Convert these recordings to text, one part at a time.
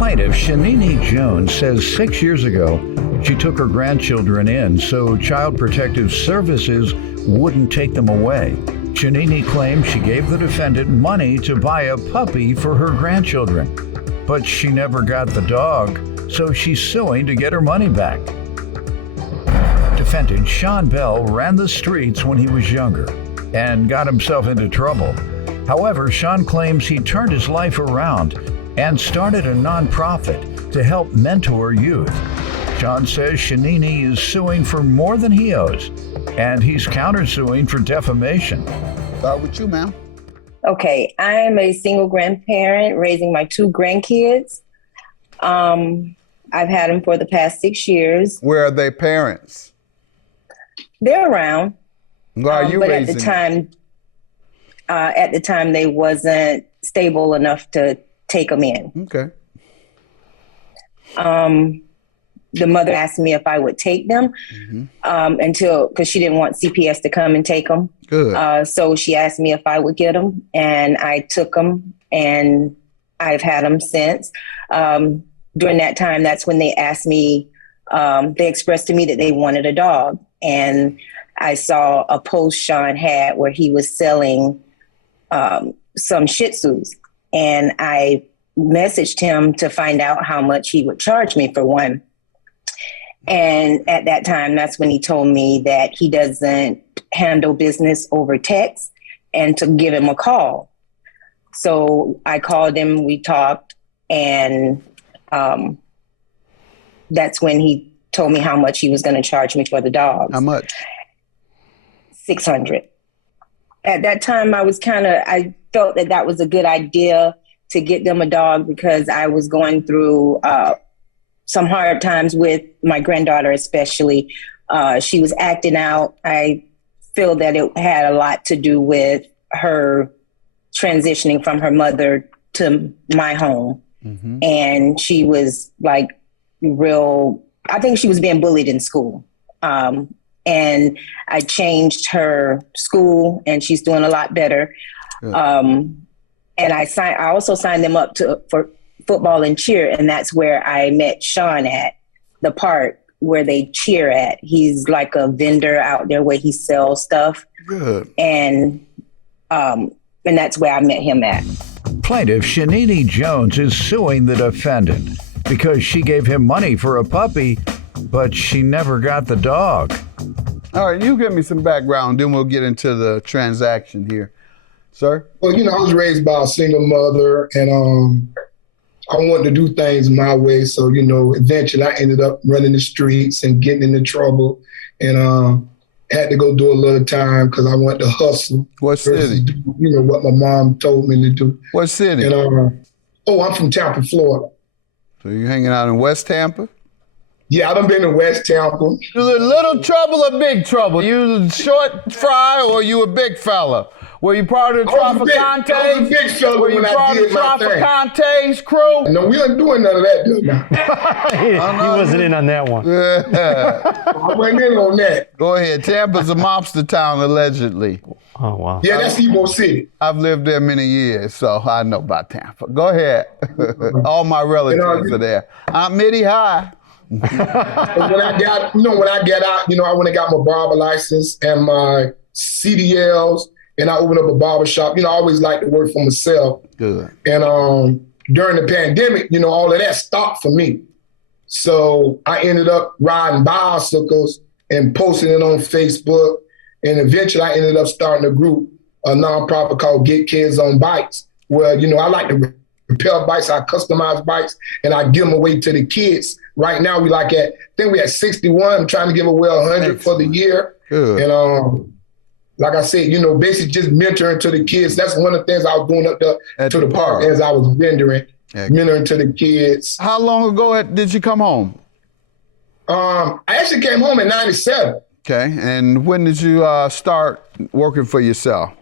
Plaintiff Shanini Jones says 6 years ago, she took her grandchildren in so Child Protective Services wouldn't take them away. Shanini claims she gave the defendant money to buy a puppy for her grandchildren, but she never got the dog, so she's suing to get her money back. Defendant Sean Bell ran the streets when he was younger and got himself into trouble. However, Sean claims he turned his life around and started a nonprofit to help mentor youth. Sean says Shanini is suing for more than he owes, and he's countersuing for defamation. Start with you, ma'am. Okay, I am a single grandparent raising my 2 grandkids. I've had them for the past 6 years. Where are they parents? They're around. Why are you but raising at the time, they wasn't stable enough to take them in. Okay. The mother asked me if I would take them because she didn't want CPS to come and take them. Good. So she asked me if I would get them, and I took them, and I've had them since. During that time, that's when they asked me, they expressed to me that they wanted a dog. And I saw a post Sean had where he was selling some Shih Tzus. And I messaged him to find out how much he would charge me for one. And at that time, that's when he told me that he doesn't handle business over text and to give him a call. So I called him, we talked, and that's when he told me how much he was going to charge me for the dogs. How much? $600. At that time, I felt that was a good idea to get them a dog because I was going through some hard times with my granddaughter, especially. She was acting out. I feel that it had a lot to do with her transitioning from her mother to my home. Mm-hmm. And she was like I think she was being bullied in school. And I changed her school and she's doing a lot better. And I also signed them up for football and cheer. And that's where I met Sean at the park where they cheer at. He's like a vendor out there where he sells stuff. Good. And that's where I met him at. Plaintiff Shanini Jones is suing the defendant because she gave him money for a puppy, but she never got the dog. All right, you give me some background, then we'll get into the transaction here. Sir? Well, I was raised by a single mother, and I wanted to do things my way. So, eventually I ended up running the streets and getting into trouble, and had to go do a little time because I wanted to hustle. What city? Do, what my mom told me to do. What city? And I'm from Tampa, Florida. So you hanging out in West Tampa? Yeah, I done been to West Tampa. You a little trouble or big trouble? You short fry or you a big fella? Were you part of the Traficantes? I was a big fella when I did my thing. Were you part of the Traficantes crew? No, we ain't doing none of that, dude. He wasn't in on that one. Yeah. I wasn't in on that. Go ahead. Tampa's a mobster town, allegedly. Oh, wow. Yeah, that's Ebo City. I've lived there many years, so I know about Tampa. Go ahead. All my relatives are there. Aunt Mitty, hi. When I got out, I went and got my barber license and my CDLs, and I opened up a barber shop. I always like to work for myself. Good. And during the pandemic, all of that stopped for me. So I ended up riding bicycles and posting it on Facebook. And eventually I ended up starting a group, a nonprofit called Get Kids on Bikes, where, I like to repair bikes, I customize bikes, and I give them away to the kids. Right now we I think we at 61. I'm trying to give away 100 for the year. Good. And like I said, basically just mentoring to the kids. That's one of the things I was doing up there to the park as I was mentoring to the kids. How long ago did you come home? I actually came home in 97. Okay, and when did you start working for yourself?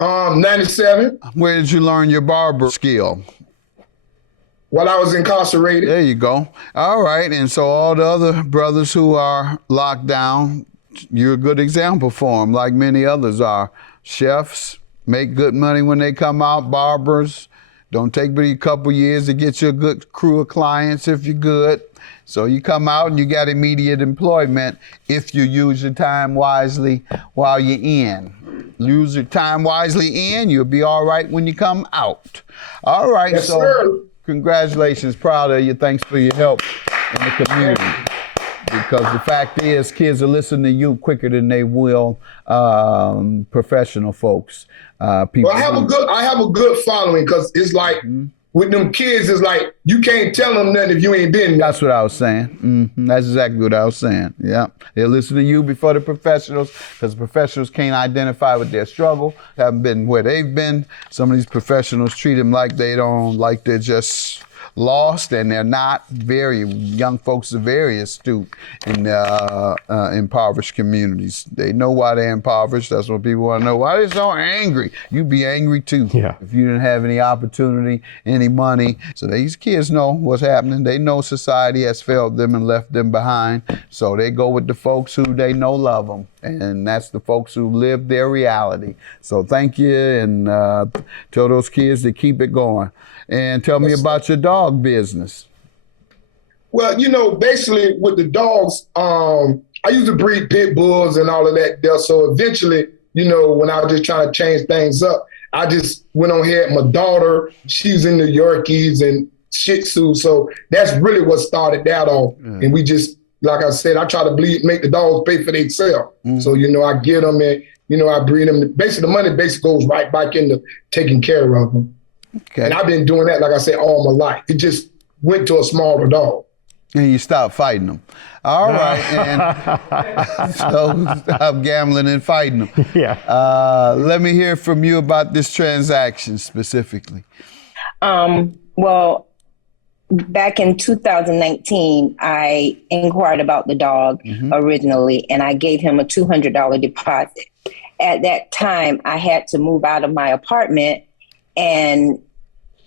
97. Where did you learn your barber skill? While I was incarcerated. There you go. All right, and so all the other brothers who are locked down, you're a good example for them, like many others are. Chefs make good money when they come out, barbers, Don't take but a couple years to get you a good crew of clients if you're good. So you come out and you got immediate employment if you use your time wisely while you're in. Use your time wisely in, you'll be all right when you come out. All right, Yes, so sir. congratulations, proud of you. Thanks for your help in the community. Because the fact is, kids will listen to you quicker than they will professional folks. People. Well, I have a good following, because it's like with them kids, it's like you can't tell them nothing if you ain't been there. That's what I was saying. That's exactly what I was saying. Yeah, they'll listen to you before the professionals, because professionals can't identify with their struggle, haven't been where they've been. Some of these professionals treat them like they're just lost, and they're not. Very young folks are very astute in impoverished communities. They know why they're impoverished. That's what people want to know. Why they're so angry? You'd be angry too if you didn't have any opportunity, any money. So these kids know what's happening. They know society has failed them and left them behind. So they go with the folks who they know love them. And that's the folks who live their reality. So thank you, and tell those kids to keep it going. And tell me about your dog business. Well, basically with the dogs, I used to breed pit bulls and all of that there. So eventually, when I was just trying to change things up, I just went on here. My daughter, she's into Yorkies and Shih Tzu. So that's really what started that off. Yeah. And we just, like I said, I try to make the dogs pay for themselves. So, I get them and, I breed them. Basically, the money goes right back into taking care of them. Okay. And I've been doing that, like I said, all my life. It just went to a smaller dog. And you stopped fighting them. All right. And so stop gambling and fighting them. Yeah. Let me hear from you about this transaction specifically. Well, back in 2019, I inquired about the dog originally, and I gave him a $200 deposit. At that time, I had to move out of my apartment, and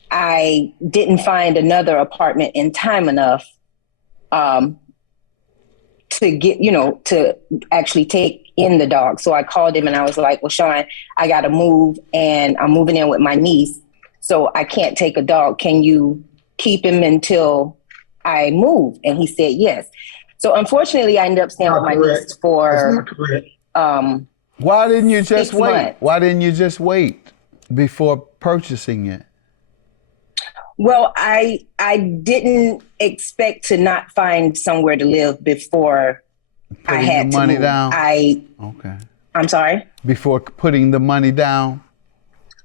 I didn't find another apartment in time enough to get, to actually take in the dog. So I called him and I was like, well, Sean, I got to move, and I'm moving in with my niece, so I can't take a dog. Can you keep him until I move? And he said yes. So unfortunately, I ended up staying with my niece for Why didn't you just 6 wait? months. Why didn't you just wait before purchasing it? Well, I didn't expect to not find somewhere to live before I had the money to move. down. Okay. I'm sorry? Before putting the money down?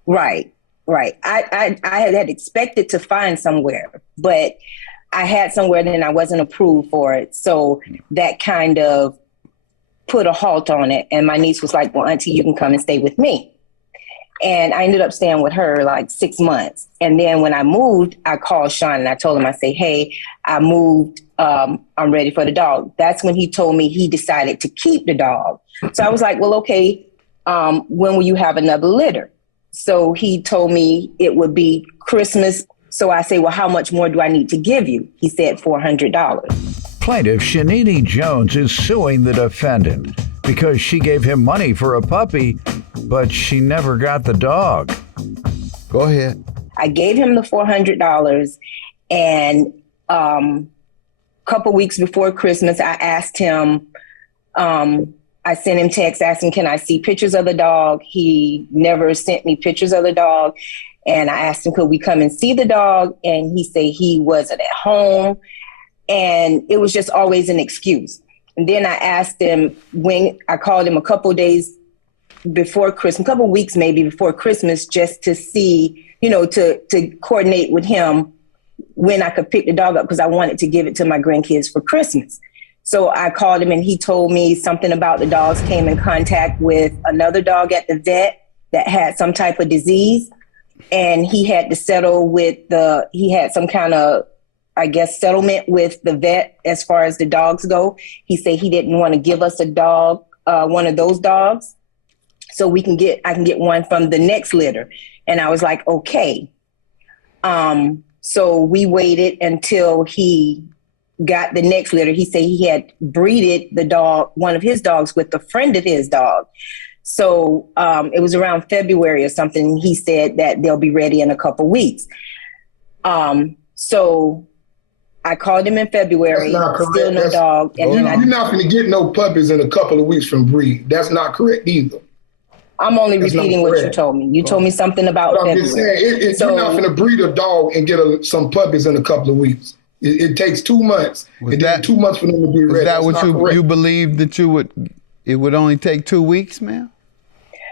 Right. I had expected to find somewhere, but I had somewhere and then I wasn't approved for it. So that kind of put a halt on it. And my niece was like, well, Auntie, you can come and stay with me. And I ended up staying with her like 6 months. And then when I moved, I called Sean and I told him, I say, hey, I moved. I'm ready for the dog. That's when he told me he decided to keep the dog. So I was like, well, okay, when will you have another litter? So he told me it would be Christmas. So I say, well, how much more do I need to give you? He said $400. Plaintiff Shanini Jones is suing the defendant because she gave him money for a puppy, but she never got the dog. Go ahead. I gave him the $400, and a couple weeks before Christmas, I asked him, I sent him text asking, can I see pictures of the dog? He never sent me pictures of the dog. And I asked him, could we come and see the dog? And he said he wasn't at home. And it was just always an excuse. And then I asked him when I called him a couple days before Christmas, a couple weeks maybe before Christmas, just to see, to coordinate with him when I could pick the dog up, because I wanted to give it to my grandkids for Christmas. So I called him and he told me something about the dogs came in contact with another dog at the vet that had some type of disease. And he had to settle with he had some kind of, I guess, settlement with the vet as far as the dogs go. He said he didn't want to give us a dog, one of those dogs. So I can get one from the next litter. And I was like, okay. So we waited until he got the next litter. He said he had breeded the dog, one of his dogs, with a friend of his dog. So it was around February or something. He said that they'll be ready in a couple weeks. So I called him in February, still no dog. And you're not going to get no puppies in a couple of weeks from breed. That's not correct either. I'm only repeating what you told me. You told me something about February. I'm saying, you're not going to breed a dog and get some puppies in a couple of weeks. It takes 2 months. It takes 2 months for them to be ready. Is that what you believe that it would only take 2 weeks, ma'am?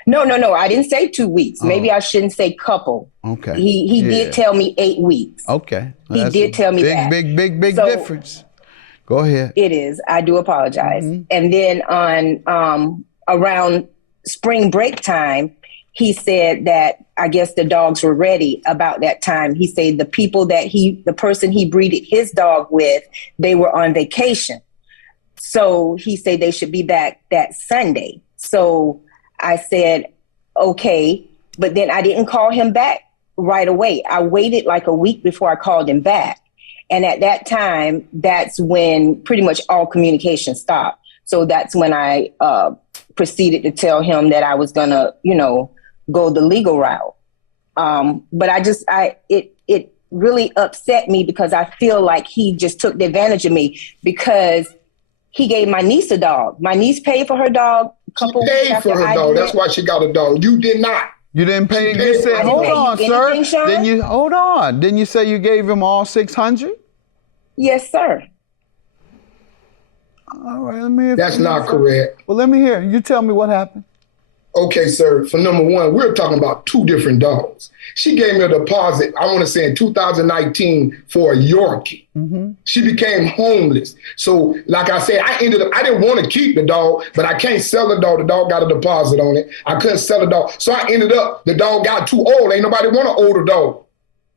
No. I didn't say 2 weeks. Maybe I shouldn't say couple. Okay. He did tell me 8 weeks. Okay. He did tell me that. Big difference. Go ahead. It is. I do apologize. And then on around spring break time, he said that I guess the dogs were ready about that time. He said the person he breeded his dog with, they were on vacation. So he said they should be back that Sunday. So I said, okay, but then I didn't call him back right away. I waited like a week before I called him back. And at that time, that's when pretty much all communication stopped. So that's when I proceeded to tell him that I was gonna, go the legal route. But it really upset me because I feel like he just took advantage of me because he gave my niece a dog. My niece paid for her dog a couple weeks after I did. She paid for her dog. That's why she got a dog. You did not. You didn't pay. You said, hold on, sir. Then you hold on. Didn't you say you gave him all $600? Yes, sir. All right, let me hear. That's not correct. Well, let me hear. You tell me what happened. Okay, sir. For number one, we're talking about 2 different dogs. She gave me a deposit, I want to say in 2019 for a Yorkie. She became homeless. So like I said, I didn't want to keep the dog, but I can't sell the dog. The dog got a deposit on it. I couldn't sell the dog. So I ended up, the dog got too old. Ain't nobody want an older dog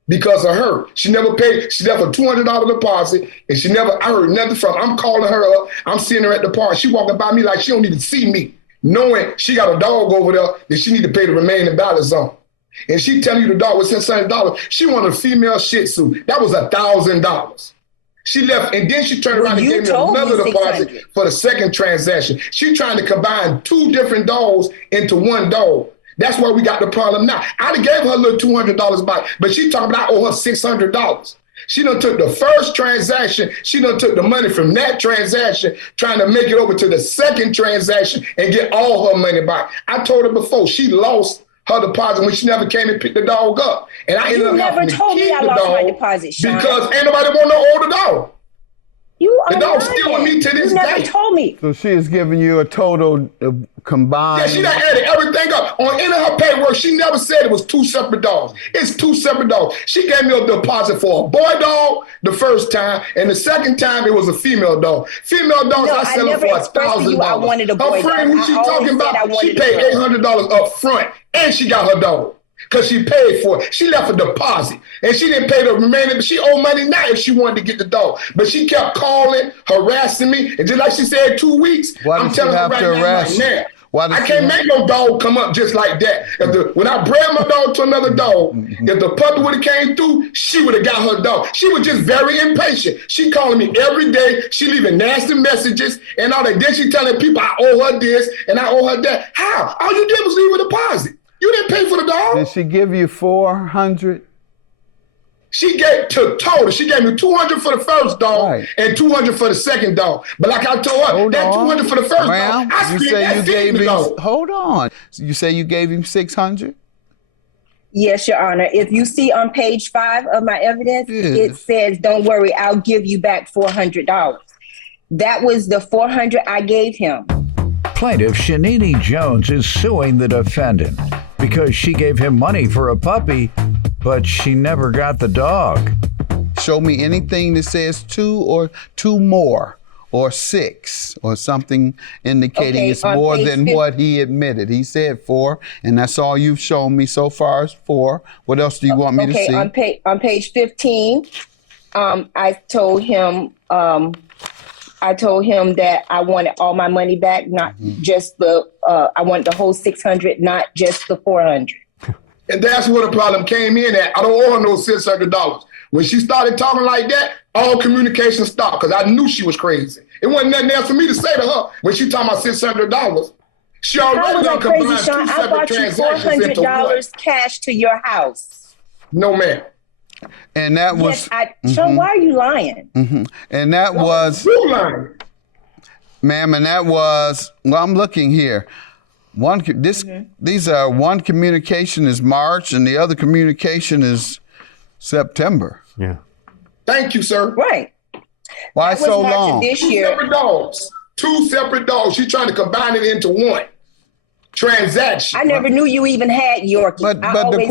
because of her. She never paid. She left a $200 deposit and I heard nothing from her. I'm calling her up. I'm seeing her at the park. She walking by me like she don't even see me, knowing she got a dog over there that she need to pay the remaining balance on. And she telling you the dog was $600. She wanted a female Shih Tzu. That was $1,000. She left, and then she turned around and gave me another deposit for the second transaction. She trying to combine 2 different dogs into one dog. That's why we got the problem now. I done gave her a little $200 back, but she talking about I owe her $600. She done took the first transaction. She done took the money from that transaction, trying to make it over to the second transaction and get all her money back. I told her before, she lost her deposit when she never came and picked the dog up. And I ended up having to keep the dog my deposit, Sean. Because ain't nobody want no older dog. The dog's still with me to this day. You never told me. So she is giving you a total combined. Yeah, she done added everything up. On any of her paperwork, she never said it was 2 separate dogs. It's 2 separate dogs. She gave me a deposit for a boy dog the first time, and the second time it was a female dog. Female dogs, I sell them for $1,000. I wanted a boy her friend dog. who she talking about, she paid $800 up front, and she got her dog. Because she paid for it. She left a deposit. And she didn't pay the remaining, but she owed money now if she wanted to get the dog. But she kept calling, harassing me. And just like she said, 2 weeks, I'm telling her right now. I can't make no dog come up just like that. When I bred my dog to another dog, if the puppy would have came through, she would have got her dog. She was just very impatient. She calling me every day. She leaving nasty messages and all that. Then she telling people I owe her this and I owe her that. How? All you did was leave a deposit. You didn't pay for the dog. Did she give you $400? She gave me $200 for the first dog and $200 for the second dog. But like I told her, that $200 for the first dog, I spent that feeding the dog. Hold on. You say you gave him $600? Yes, Your Honor. If you see on page 5 of my evidence, it says, don't worry, I'll give you back $400. That was the $400 I gave him. Plaintiff Shanini Jones is suing the defendant because she gave him money for a puppy, but she never got the dog. Show me anything that says 2 or 2 more or 6 or something indicating it's more than what he admitted. He said 4, and that's all you've shown me so far is 4. What else do you want me to see? On page 15, I told him that I wanted all my money back, not just I want the whole $600, not just the $400. And that's where the problem came in at. I don't owe her no $600. When she started talking like that, all communication stopped because I knew she was crazy. It wasn't nothing else for me to say to her when she talking about $600. She How already was I done crazy, combined Sean? two I separate bought you transactions into one. $400 cash to your house. No, ma'am. And that was, Yes, Sean, why are you lying? and that was, You lying. ma'am, and that was, well, I'm looking here. These are, one communication is March and the other communication is September. Yeah. Thank you, sir. Right. Why That was so March of long? this Two year. separate dogs. Two separate dogs. She's trying to combine it into one transaction. I never knew you even had Yorkie. But the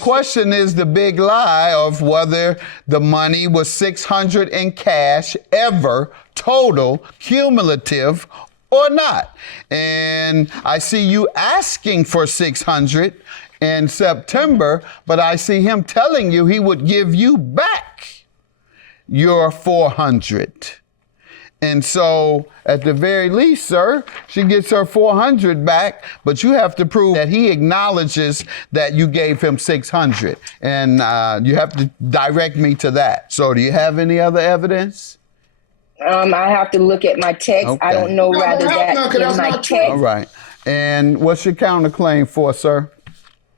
question is the big lie of whether the money was $600 in cash ever, total, cumulative, or not. And I see you asking for $600 in September, but I see him telling you he would give you back your $400. And so at the very least, sir, she gets her $400 back, but you have to prove that he acknowledges that you gave him $600. And you have to direct me to that. So do you have any other evidence? I have to look at my text. Okay. I don't know rather that in my text. All right. And what's your counterclaim for, sir?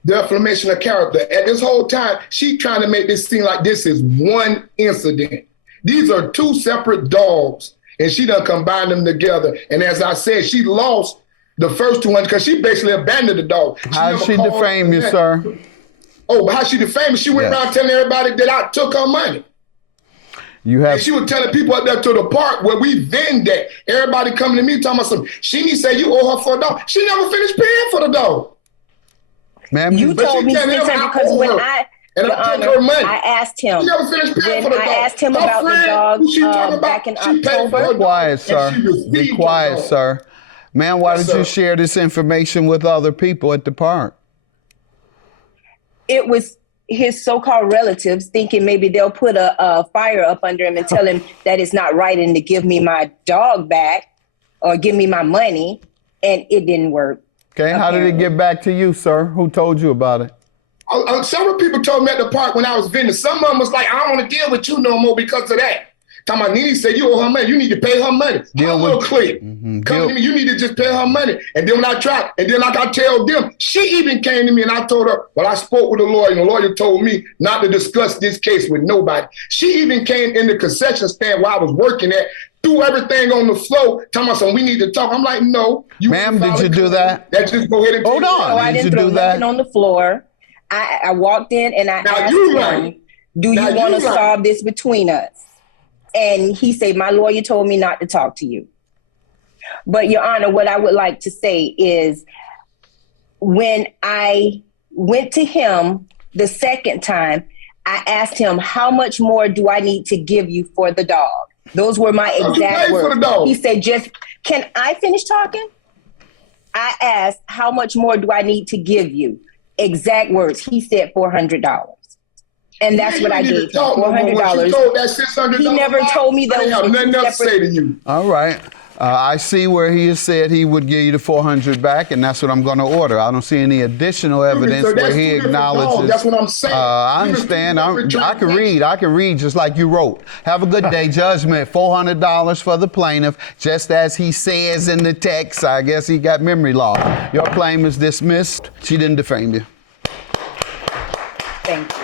Defamation of character. At this whole time, she trying to make this seem like this is one incident. These are two separate dogs, and she done combined them together. And as I said, she lost the first 200 because she basically abandoned the dog. How did she defame you, sir? Oh, but how she defamed me? She went around telling everybody that I took her money. You have. And she was telling people up there to the park where we vend that. Everybody coming to me talking about something. She said you owe her for a dog. She never finished paying for the dog. Ma'am, You told me $600 because when I asked him. She never finished paying for the dog. I asked him about the dog back in October. Be quiet, sir. Be quiet, sir. Ma'am, why did you share this information with other people at the park? It was his so-called relatives thinking maybe they'll put a fire up under him and tell him that it's not right and to give me my dog back or give me my money, and it didn't work. Okay, how did it get back to you, sir? Who told you about it? Several people told me at the park when I was vending. Some of them was like, I don't want to deal with you no more because of that. Talking about Nene said, you owe her money. You need to pay her money. Deal with click. Come to me, you need to just pay her money. And then when I tried, and then like I tell them, she even came to me and I told her, well, I spoke with a lawyer and the lawyer told me not to discuss this case with nobody. She even came in the concession stand where I was working at, threw everything on the floor, telling me something, we need to talk. I'm like, no. Ma'am, did you do that? That just go ahead and hold on. No, I didn't throw nothing on the floor. I walked in and I asked him, do you want to solve this between us? And he said, my lawyer told me not to talk to you. But Your Honor, what I would like to say is when I went to him the second time, I asked him, how much more do I need to give you for the dog? Those were my exact words. He said, can I finish talking? I asked, how much more do I need to give you? Exact words. He said $400. And that's what I gave him, $400. He never told me those were nothing else to say to you. All right. I see where he has said he would give you the $400 back, and that's what I'm going to order. I don't see any additional evidence where he acknowledges. That's what I'm saying. I understand. I can read. I can read just like you wrote. Have a good day. Judgment, $400 for the plaintiff, just as he says in the text. I guess he got memory loss. Your claim is dismissed. She didn't defame you. Thank you.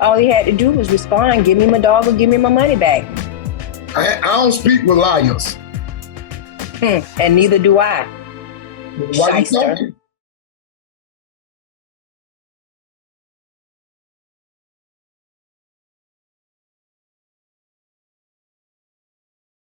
All he had to do was respond, give me my dog or give me my money back. I don't speak with liars. And neither do I. Why you talking?